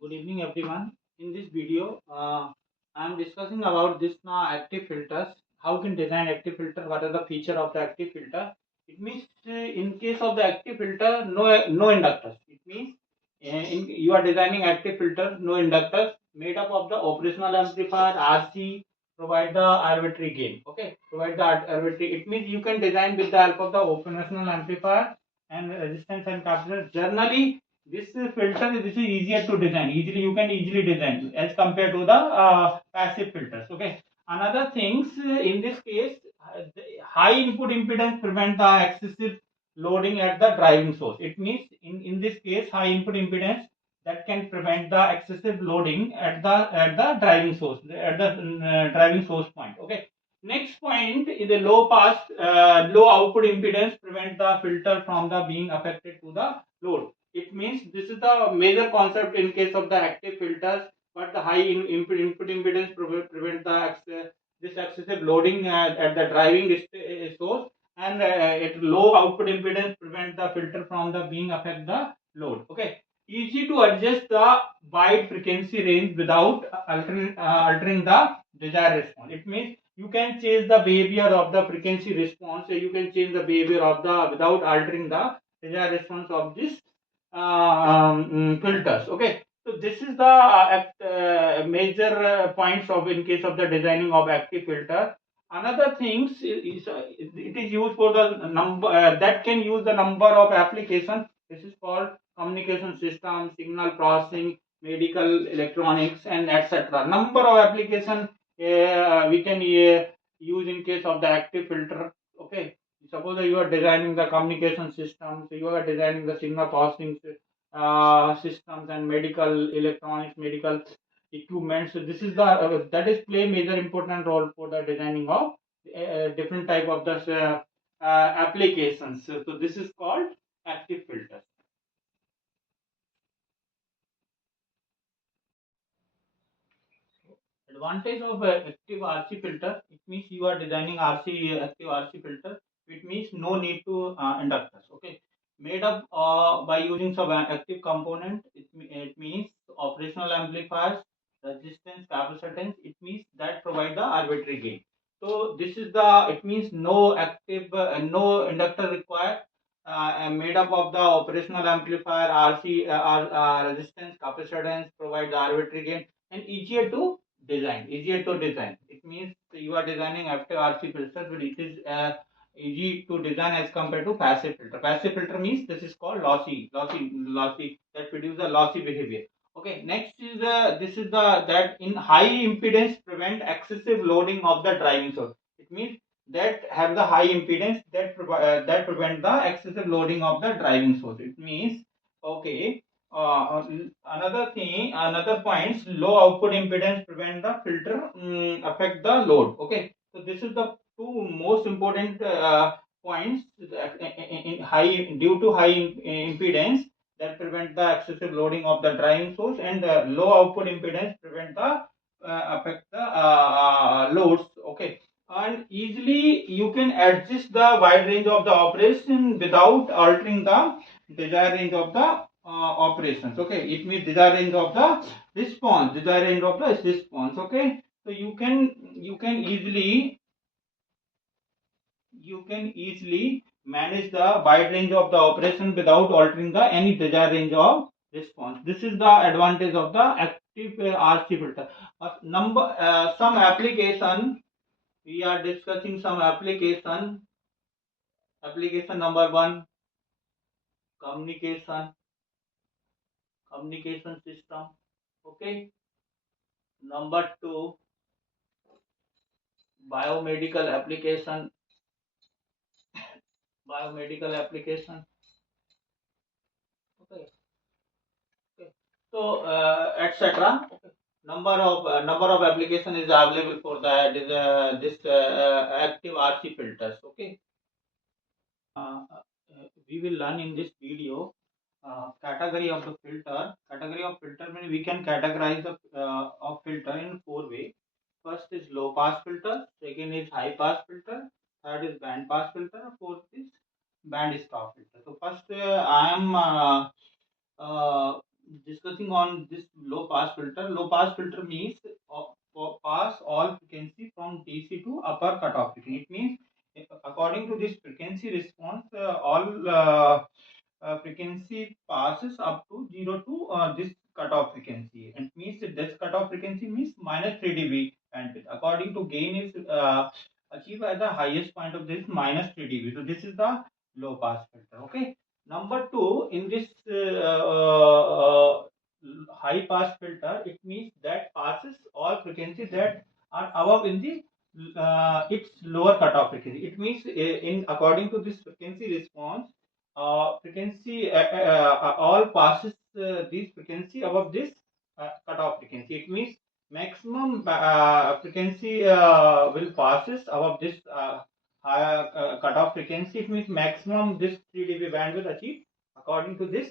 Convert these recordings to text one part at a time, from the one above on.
Good evening, everyone. In this video, I am discussing about this active filters. How can design active filter? What are the feature of the active filter? It means in case of the active filter, no inductors. It means you are designing active filter, no inductors, made up of the operational amplifier RC. Provide the arbitrary gain. Okay, provide the arbitrary. It means you can design with the help of the operational amplifier and resistance and capacitor. Generally, this filter this is easier to design. You can easily design as compared to the passive filters. Okay. Another things in this case, the high input impedance prevent the excessive loading at the driving source. It means in this case, high input impedance that can prevent the excessive loading at the driving source, at the driving source point. Okay. Next point is the low output impedance prevent the filter from the being affected to the load. It means this is the major concept in case of the active filters, but the high input impedance prevent this excessive loading at the driving source, and at low output impedance prevent the filter from the being affect the load. Okay, easy to adjust the wide frequency range without altering the desired response. It means you can change the behavior of the frequency response. So you can change the behavior of the without altering the desired response of this filters. Okay, so this is the major points of in case of the designing of active filter. Another things is it is used for the number that can use the number of applications. This is called communication system, signal processing, medical electronics, and etc. Number of application we can use in case of the active filter. Okay, suppose you are designing the communication system, so you are designing the signal processing systems and medical electronics, medical equipment. So this is the that is play major important role for the designing of different type of the applications. So this is called active filters. Advantage of active RC filter. It means you are designing active RC filter. It means no need to inductors. Okay, made up by using some active component. It means operational amplifiers, resistance, capacitance. It means that provide the arbitrary gain. So this is the. It means no active, no inductor required. Made up of the operational amplifier, RC, resistance, capacitance, provide the arbitrary gain, and easier to design. It means you are designing after RC filter, but it is easy to design as compared to passive filter. Passive filter means this is called lossy that produce a lossy behavior. Okay, next is this is the that in high impedance prevent excessive loading of the driving source. It means that have the high impedance that prevent the excessive loading of the driving source. It means okay, another thing, another points, low output impedance prevent the filter affect the load. Okay, so this is the two most important points in high due to high impedance that prevent the excessive loading of the driving source, and low output impedance prevent the affect the loads. Okay, and easily you can adjust the wide range of the operation without altering the desired range of the operations. Okay, it means desired range of the desired range of the response. Okay, so you can easily manage the wide range of the operation without altering the any desired range of response. This is the advantage of the active RC filter. Some application we are discussing some application. Application number one, communication communication system. Okay, number two, biomedical application biomedical application. Okay, okay. So etc. Okay. Number of application is available for that is this active RC filters. Okay, we will learn in this video category of the filter. Category of filter means we can categorize the of filter in four ways. First is low pass filter, second is high pass filter, third is band pass filter, fourth is band stop filter. So first I am uh, discussing on this low pass filter. Low pass filter means pass all frequency from DC to upper cutoff frequency. It means according to this frequency response, all frequency passes up to 0 to this cutoff frequency. It means that this cutoff frequency means minus 3 dB bandwidth. According to gain is achieved at the highest point of this minus 3 dB. So this is the low pass filter. Okay. Number two, in this high pass filter, it means that passes all frequencies that are above in the its lower cutoff frequency. It means in according to this frequency response, frequency all passes this frequency above this cutoff frequency. It means maximum frequency will passes above this higher cutoff frequency. It means maximum this 3 dB bandwidth achieved according to this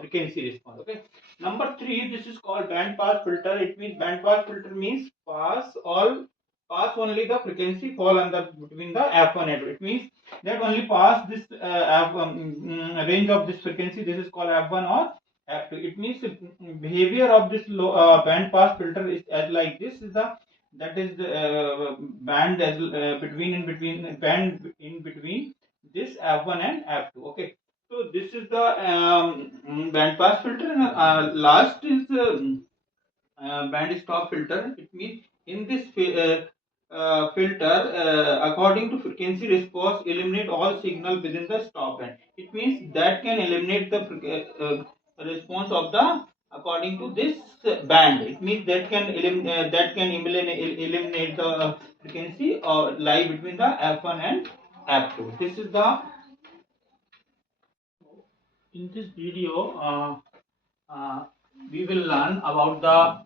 frequency response. Okay. Number three, this is called band pass filter. It means band pass filter means pass only the frequency fall under between the F1 and F2. It means that only pass this range of this frequency. This is called F1 or F2. It means behavior of this low, band pass filter is as like this is the that is the band as between band in between this F1 and F2. Okay. So this is the band pass filter, and last is the band stop filter. It means in this filter, according to frequency response, eliminate all signal within the stop band. It means that can eliminate the response of the according to this band. It means that can eliminate the frequency or lie between the F1 and F2. This is the in this video. We will learn about the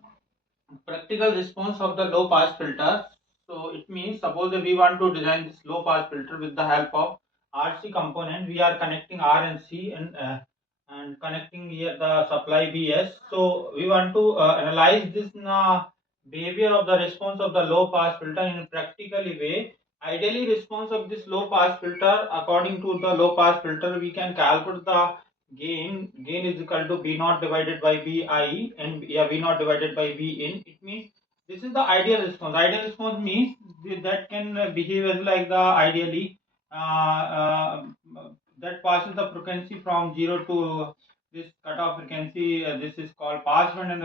practical response of the low pass filter. So it means suppose that we want to design this low pass filter with the help of RC component. We are connecting R and C and connecting here the supply BS. So we want to analyze this behavior of the response of the low pass filter in a practically way. Ideally, response of this low pass filter according to the low pass filter, we can calculate the gain is equal to b naught divided by bi, and b naught divided by b in. It means this is the ideal response. Ideal response means that can behave as like the ideally that passes the frequency from 0 to this cutoff frequency. This is called pass band, and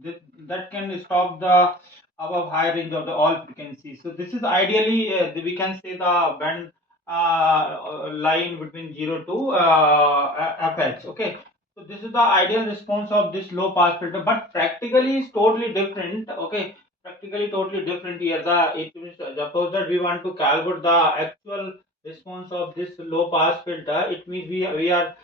this that can stop the above high range of the all frequencies. So this is ideally we can say the band line between 0 to fx. Okay. So this is the ideal response of this low pass filter, but practically is totally different. Okay. Practically totally different here. It means suppose that we want to calculate the actual response of this low pass filter. It means we are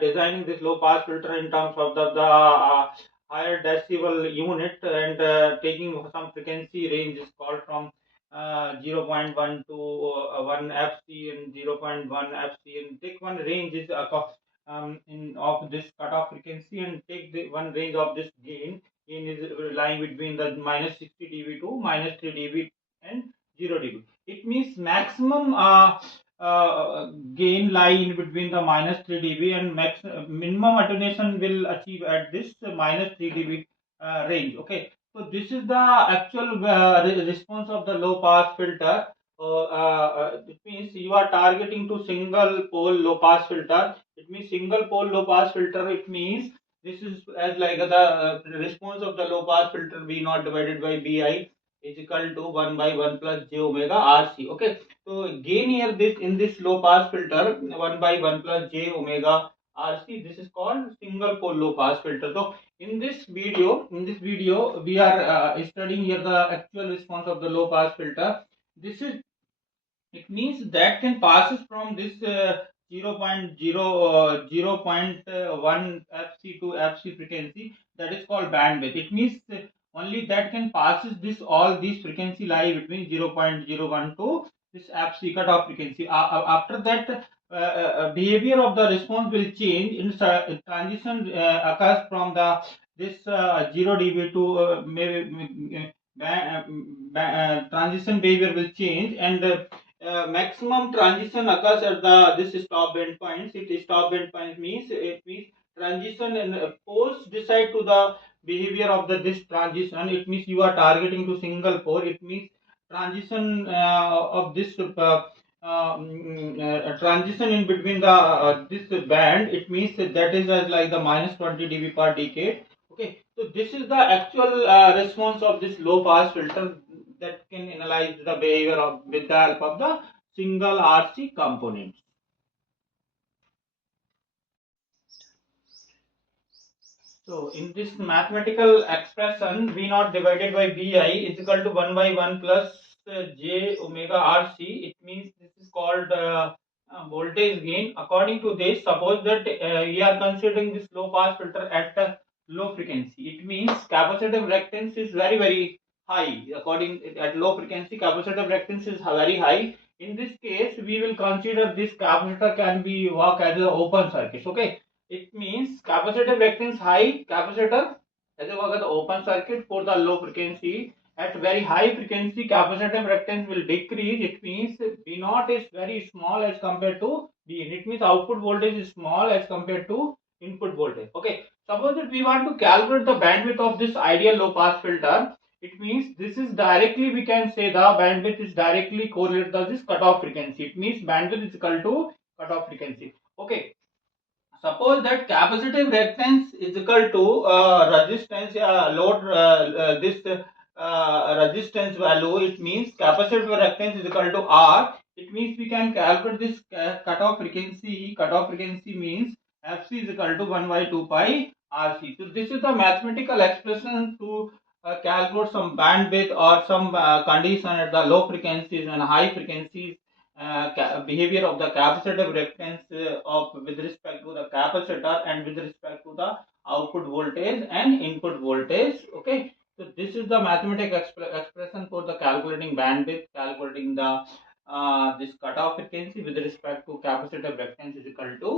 designing this low pass filter in terms of the higher decibel unit, and taking some frequency range is called from 0.1 to 1 FC and 0.1 FC, and take one range is of this cutoff frequency, and take the one range of this gain. Gain is lying between the minus 60 dB to minus 3 dB and 0 dB. It means maximum gain lie in between the minus 3 dB, and minimum attenuation will achieve at this minus 3 dB range. Okay. So this is the actual response of the low pass filter. It means you are targeting to single pole low pass filter. It means single pole low pass filter. It means this is as like the response of the low pass filter B naught divided by Bi is equal to 1 by 1 plus j omega RC. Okay. So gain here this in this low pass filter 1 by 1 plus j omega RC. This is called single pole low pass filter. So in this video we are studying here the actual response of the low pass filter. This is it means that can passes from this 0.1 fc to fc frequency, that is called bandwidth. It means only that can passes this all these frequency lie between 0.01 to this fc cutoff frequency. After that behavior of the response will change in transition occurs from the this 0 dB to maybe transition behavior will change, and maximum transition occurs at the this stop bend points. It stop bend point means transition and poles decide to the behavior of the this transition. It means you are targeting to single pole. It means transition of this transition in between the this band. It means that is as like the minus 20 dB per decade. Okay, so this is the actual response of this low pass filter that can analyze the behavior of with the help of the single RC components. So in this mathematical expression, V naught divided by Bi is equal to 1 by 1 plus j omega RC. It means this is called voltage gain. According to this, suppose that we are considering this low pass filter at low frequency. It means capacitive reactance is very high. According at low frequency, capacitive reactance is very high. In this case, we will consider this capacitor can be work as an open circuit. Okay, it means capacitive reactance high capacitor as a work as open circuit for the low frequency. At very high frequency, capacitive reactance will decrease. It means V naught is very small as compared to Vin. It means output voltage is small as compared to input voltage. Okay. Suppose that we want to calculate the bandwidth of this ideal low pass filter. It means this is directly we can say the bandwidth is directly correlated to this cutoff frequency. It means bandwidth is equal to cutoff frequency. Okay. Suppose that capacitive reactance is equal to resistance load this resistance value. It means capacitive reactance is equal to R. It means we can calculate this cutoff frequency. Cutoff frequency means Fc is equal to 1 by 2 pi Rc. So this is the mathematical expression to calculate some bandwidth or some condition at the low frequencies and high frequencies behavior of the capacitive reactance of with respect to the capacitor and with respect to the output voltage and input voltage. Okay, so this is the mathematical expression for the calculating bandwidth, calculating the this cutoff frequency with respect to capacitive reactance is equal to